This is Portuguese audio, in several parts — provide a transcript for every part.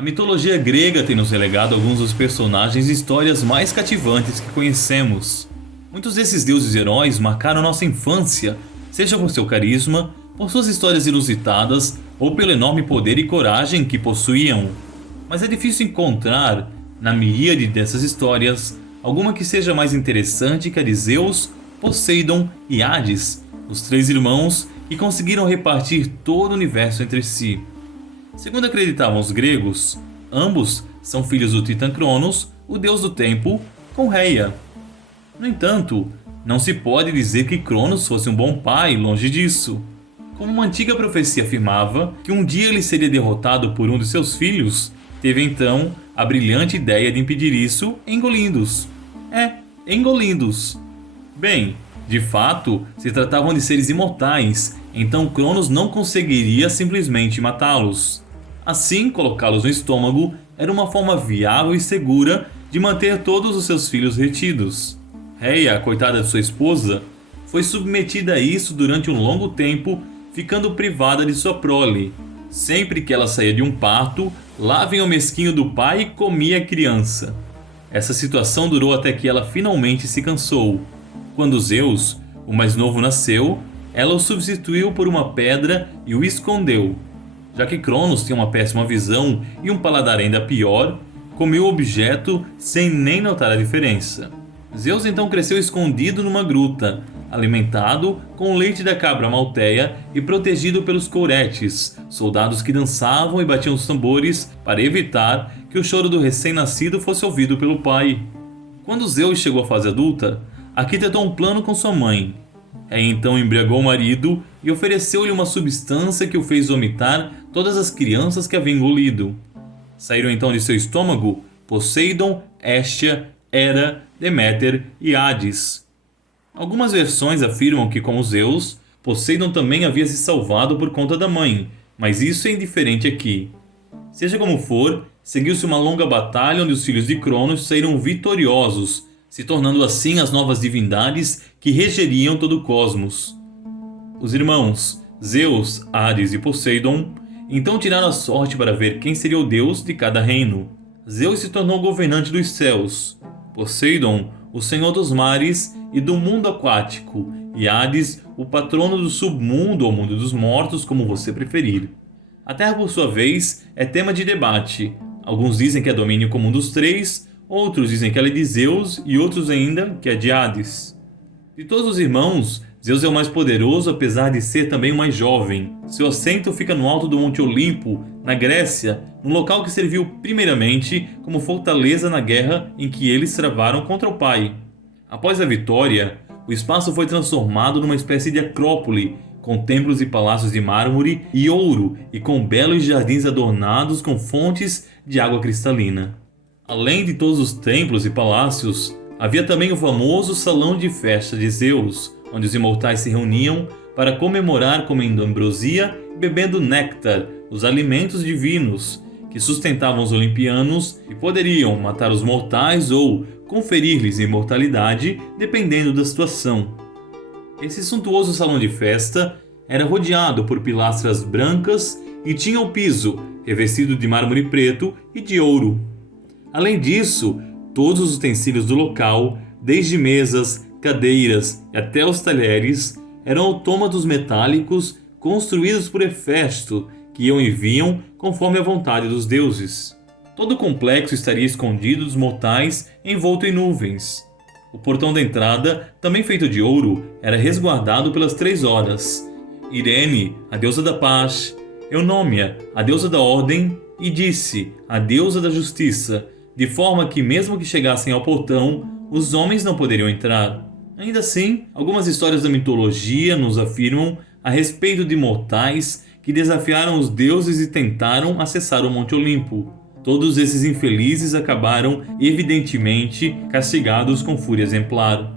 A mitologia grega tem nos relegado alguns dos personagens e histórias mais cativantes que conhecemos. Muitos desses deuses heróis marcaram nossa infância, seja por seu carisma, por suas histórias inusitadas ou pelo enorme poder e coragem que possuíam. Mas é difícil encontrar, na miríade dessas histórias, alguma que seja mais interessante que a de Zeus, Poseidon e Hades, os três irmãos que conseguiram repartir todo o universo entre si. Segundo acreditavam os gregos, ambos são filhos do titã Cronos, o deus do tempo, com Reia. No entanto, não se pode dizer que Cronos fosse um bom pai, longe disso. Como uma antiga profecia afirmava que um dia ele seria derrotado por um de seus filhos, teve então a brilhante ideia de impedir isso engolindo-os. Engolindo-os. Bem, de fato, se tratavam de seres imortais, então Cronos não conseguiria simplesmente matá-los. Assim, colocá-los no estômago era uma forma viável e segura de manter todos os seus filhos retidos. Reia, a coitada de sua esposa, foi submetida a isso durante um longo tempo, ficando privada de sua prole. Sempre que ela saía de um parto, lá vinha o mesquinho do pai e comia a criança. Essa situação durou até que ela finalmente se cansou. Quando Zeus, o mais novo, nasceu, ela o substituiu por uma pedra e o escondeu. Já que Cronos tinha uma péssima visão e um paladar ainda pior, comeu o objeto sem nem notar a diferença. Zeus então cresceu escondido numa gruta, alimentado com o leite da cabra malteia e protegido pelos couretes, soldados que dançavam e batiam os tambores para evitar que o choro do recém-nascido fosse ouvido pelo pai. Quando Zeus chegou à fase adulta, arquitetou um plano com sua mãe. Então embriagou o marido e ofereceu-lhe uma substância que o fez vomitar todas as crianças que havia engolido. Saíram então de seu estômago Poseidon, Hestia, Hera, Deméter e Hades. Algumas versões afirmam que, como Zeus, Poseidon também havia se salvado por conta da mãe, mas isso é indiferente aqui. Seja como for, seguiu-se uma longa batalha onde os filhos de Cronos saíram vitoriosos, se tornando assim as novas divindades que regeriam todo o cosmos. Os irmãos Zeus, Hades e Poseidon então tiraram a sorte para ver quem seria o deus de cada reino. Zeus se tornou o governante dos céus, Poseidon o senhor dos mares e do mundo aquático, e Hades o patrono do submundo ou mundo dos mortos, como você preferir. A Terra, por sua vez, é tema de debate. Alguns dizem que é domínio comum dos três, outros dizem que ela é de Zeus e outros ainda que é de Hades. De todos os irmãos, Zeus é o mais poderoso, apesar de ser também o mais jovem. Seu assento fica no alto do Monte Olimpo, na Grécia, no local que serviu primeiramente como fortaleza na guerra em que eles travaram contra o pai. Após a vitória, o espaço foi transformado numa espécie de acrópole, com templos e palácios de mármore e ouro e com belos jardins adornados com fontes de água cristalina. Além de todos os templos e palácios, havia também o famoso Salão de Festa de Zeus, onde os imortais se reuniam para comemorar comendo ambrosia e bebendo néctar, os alimentos divinos, que sustentavam os olimpianos e poderiam matar os mortais ou conferir-lhes imortalidade, dependendo da situação. Esse suntuoso salão de festa era rodeado por pilastras brancas e tinha o piso revestido de mármore preto e de ouro. Além disso, todos os utensílios do local, desde mesas, cadeiras e até os talheres, eram autômatos metálicos construídos por Hefesto, que iam e vinham conforme a vontade dos deuses. Todo o complexo estaria escondido dos mortais, envolto em nuvens. O portão da entrada, também feito de ouro, era resguardado pelas 3 horas. Irene, a deusa da paz, Eunômia, a deusa da ordem, e Dice, a deusa da justiça, de forma que mesmo que chegassem ao portão, os homens não poderiam entrar. Ainda assim, algumas histórias da mitologia nos afirmam a respeito de mortais que desafiaram os deuses e tentaram acessar o Monte Olimpo. Todos esses infelizes acabaram, evidentemente, castigados com fúria exemplar.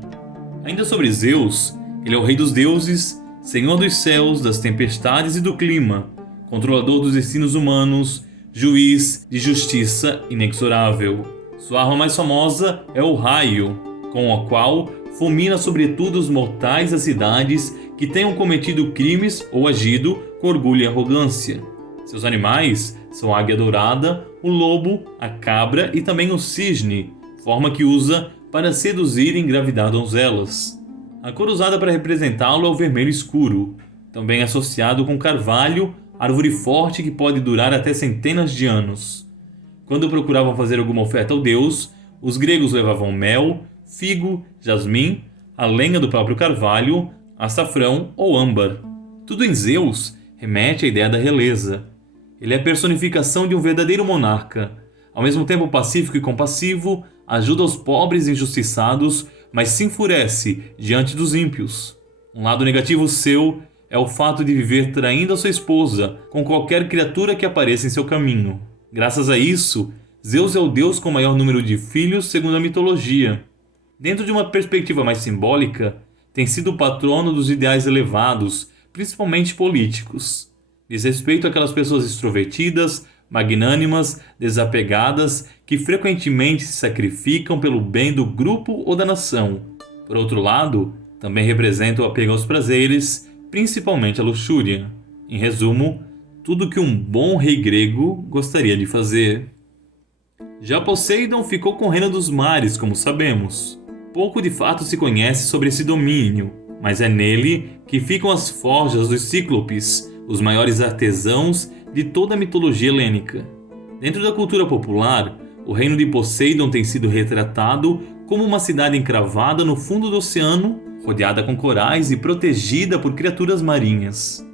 Ainda sobre Zeus, ele é o rei dos deuses, senhor dos céus, das tempestades e do clima, controlador dos destinos humanos, juiz de justiça inexorável. Sua arma mais famosa é o raio, com a qual fulmina sobretudo os mortais das cidades que tenham cometido crimes ou agido com orgulho e arrogância. Seus animais são a águia dourada, o lobo, a cabra e também o cisne, forma que usa para seduzir e engravidar donzelas. A cor usada para representá-lo é o vermelho escuro, também associado com carvalho, árvore forte que pode durar até centenas de anos. Quando procuravam fazer alguma oferta ao deus, os gregos levavam mel, figo, jasmim, a lenha do próprio carvalho, açafrão ou âmbar. Tudo em Zeus remete à ideia da realeza. Ele é a personificação de um verdadeiro monarca. Ao mesmo tempo pacífico e compassivo, ajuda os pobres e injustiçados, mas se enfurece diante dos ímpios. Um lado negativo seu é o fato de viver traindo a sua esposa com qualquer criatura que apareça em seu caminho. Graças a isso, Zeus é o deus com o maior número de filhos segundo a mitologia. Dentro de uma perspectiva mais simbólica, tem sido o patrono dos ideais elevados, principalmente políticos. Diz respeito àquelas pessoas extrovertidas, magnânimas, desapegadas, que frequentemente se sacrificam pelo bem do grupo ou da nação. Por outro lado, também representa o apego aos prazeres, principalmente a luxúria. Em resumo, tudo que um bom rei grego gostaria de fazer. Já Poseidon ficou com o reino dos mares, como sabemos. Pouco de fato se conhece sobre esse domínio, mas é nele que ficam as forjas dos cíclopes, os maiores artesãos de toda a mitologia helênica. Dentro da cultura popular, o reino de Poseidon tem sido retratado como uma cidade encravada no fundo do oceano, rodeada com corais e protegida por criaturas marinhas.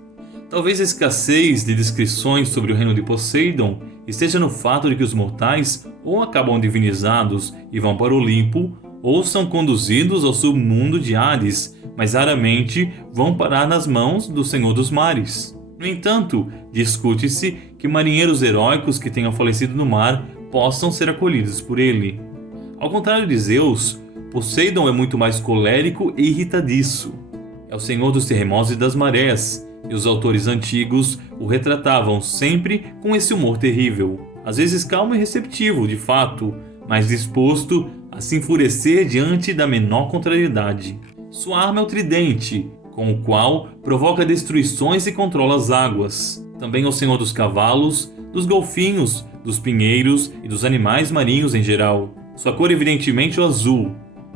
Talvez a escassez de descrições sobre o reino de Poseidon esteja no fato de que os mortais ou acabam divinizados e vão para o Olimpo, ou são conduzidos ao submundo de Hades, mas raramente vão parar nas mãos do Senhor dos Mares. No entanto, discute-se que marinheiros heróicos que tenham falecido no mar possam ser acolhidos por ele. Ao contrário de Zeus, Poseidon é muito mais colérico e irritadiço. É o senhor dos terremotos e das marés, e os autores antigos o retratavam sempre com esse humor terrível. Às vezes calmo e receptivo, de fato, mas disposto a se enfurecer diante da menor contrariedade. Sua arma é o tridente, com o qual provoca destruições e controla as águas. Também é o senhor dos cavalos, dos golfinhos, dos pinheiros e dos animais marinhos em geral. Sua cor é evidentemente o azul.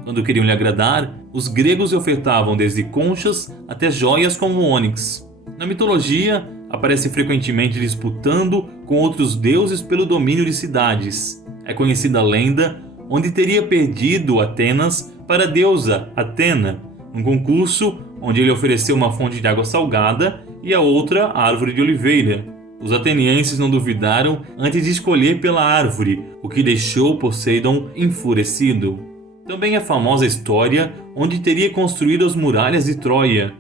Quando queriam lhe agradar, os gregos lhe ofertavam desde conchas até joias como o ônix. Na mitologia, aparece frequentemente disputando com outros deuses pelo domínio de cidades. É conhecida a lenda onde teria perdido Atenas para a deusa Atena, num concurso onde ele ofereceu uma fonte de água salgada e a outra a árvore de oliveira. Os atenienses não duvidaram antes de escolher pela árvore, o que deixou Poseidon enfurecido. Também é famosa a história onde teria construído as muralhas de Troia.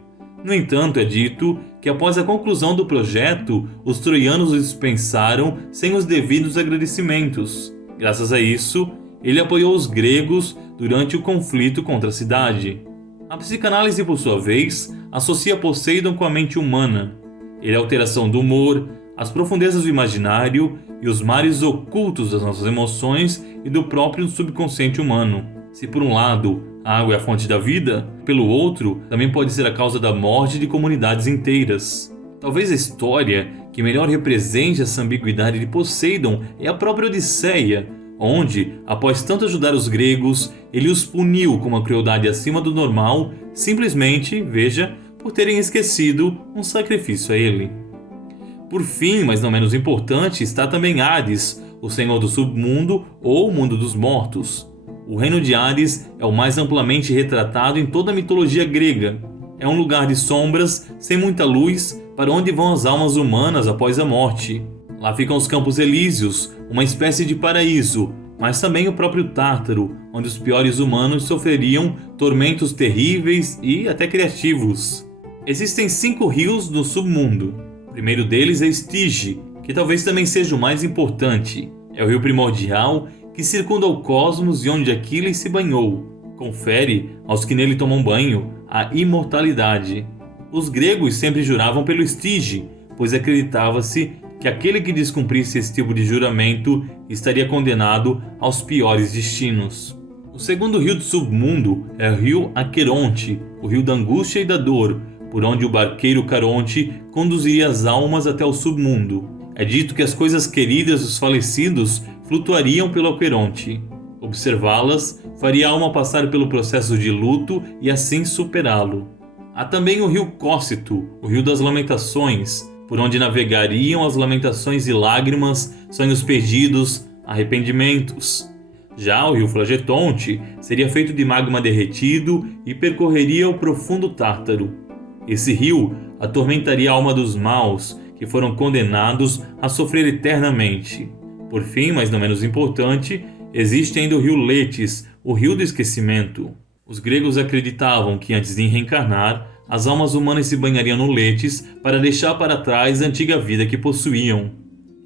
No entanto, é dito que após a conclusão do projeto, os troianos o dispensaram sem os devidos agradecimentos. Graças a isso, ele apoiou os gregos durante o conflito contra a cidade. A psicanálise, por sua vez, associa Poseidon com a mente humana. Ele é a alteração do humor, as profundezas do imaginário e os mares ocultos das nossas emoções e do próprio subconsciente humano. Se por um lado a água é a fonte da vida, pelo outro também pode ser a causa da morte de comunidades inteiras. Talvez a história que melhor represente essa ambiguidade de Poseidon é a própria Odisseia, onde, após tanto ajudar os gregos, ele os puniu com uma crueldade acima do normal, simplesmente, veja, por terem esquecido um sacrifício a ele. Por fim, mas não menos importante, está também Hades, o senhor do submundo ou mundo dos mortos. O reino de Hades é o mais amplamente retratado em toda a mitologia grega. É um lugar de sombras, sem muita luz, para onde vão as almas humanas após a morte. Lá ficam os Campos Elíseos, uma espécie de paraíso, mas também o próprio Tártaro, onde os piores humanos sofreriam tormentos terríveis e até criativos. Existem 5 rios no submundo. O primeiro deles é Estige, que talvez também seja o mais importante. É o rio primordial que circunda o cosmos e onde Aquiles se banhou. Confere aos que nele tomam banho a imortalidade. Os gregos sempre juravam pelo Estige, pois acreditava-se que aquele que descumprisse esse tipo de juramento estaria condenado aos piores destinos. O segundo rio do submundo é o rio Aqueronte, o rio da angústia e da dor, por onde o barqueiro Caronte conduziria as almas até o submundo. É dito que as coisas queridas dos falecidos flutuariam pelo Aqueronte. Observá-las faria a alma passar pelo processo de luto e assim superá-lo. Há também o rio Cócito, o rio das lamentações, por onde navegariam as lamentações e lágrimas, sonhos perdidos, arrependimentos. Já o rio Flagetonte seria feito de magma derretido e percorreria o profundo Tártaro. Esse rio atormentaria a alma dos maus, que foram condenados a sofrer eternamente. Por fim, mas não menos importante, existe ainda o rio Letis, o rio do esquecimento. Os gregos acreditavam que antes de reencarnar, as almas humanas se banhariam no Letis para deixar para trás a antiga vida que possuíam.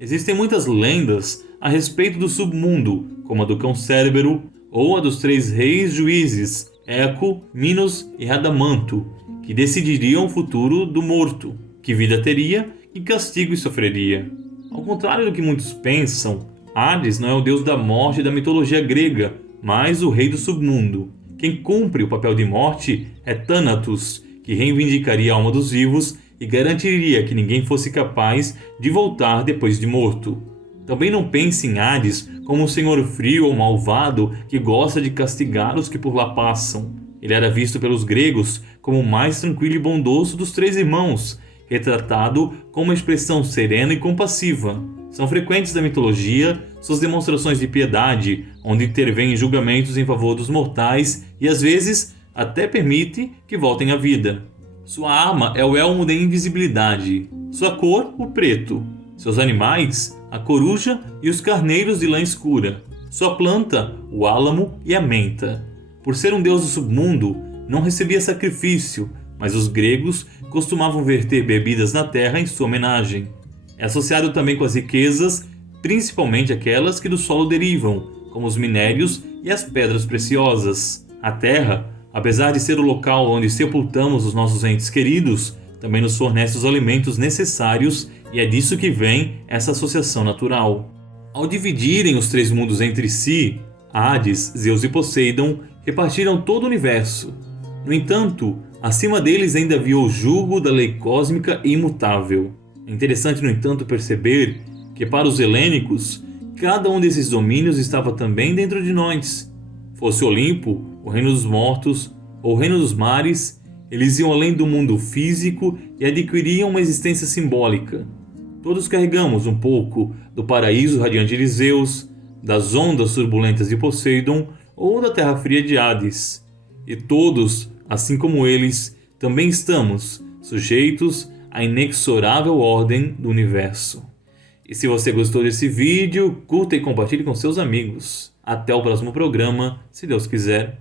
Existem muitas lendas a respeito do submundo, como a do cão Cérbero ou a dos 3 reis juízes, Eco, Minos e Radamanto, que decidiriam o futuro do morto, que vida teria e castigo sofreria. Ao contrário do que muitos pensam, Hades não é o deus da morte da mitologia grega, mas o rei do submundo. Quem cumpre o papel de morte é Thanatos, que reivindicaria a alma dos vivos e garantiria que ninguém fosse capaz de voltar depois de morto. Também não pense em Hades como um senhor frio ou malvado que gosta de castigar os que por lá passam. Ele era visto pelos gregos como o mais tranquilo e bondoso dos 3 irmãos, retratado com uma expressão serena e compassiva. São frequentes da mitologia suas demonstrações de piedade, onde intervém em julgamentos em favor dos mortais e às vezes até permite que voltem à vida. Sua arma é o elmo de invisibilidade, sua cor, o preto, seus animais, a coruja e os carneiros de lã escura, sua planta, o álamo e a menta. Por ser um deus do submundo, não recebia sacrifício, mas os gregos costumavam verter bebidas na terra em sua homenagem. É associado também com as riquezas, principalmente aquelas que do solo derivam, como os minérios e as pedras preciosas. A terra, apesar de ser o local onde sepultamos os nossos entes queridos, também nos fornece os alimentos necessários e é disso que vem essa associação natural. Ao dividirem os 3 mundos entre si, Hades, Zeus e Poseidon repartiram todo o universo. No entanto, acima deles ainda havia o jugo da lei cósmica imutável. É interessante, no entanto, perceber que para os helênicos, cada um desses domínios estava também dentro de nós. Fosse Olimpo, o reino dos mortos ou o reino dos mares, eles iam além do mundo físico e adquiriam uma existência simbólica. Todos carregamos um pouco do paraíso radiante de Zeus, das ondas turbulentas de Poseidon ou da terra fria de Hades. E todos, assim como eles, também estamos sujeitos à inexorável ordem do universo. E se você gostou desse vídeo, curta e compartilhe com seus amigos. Até o próximo programa, se Deus quiser.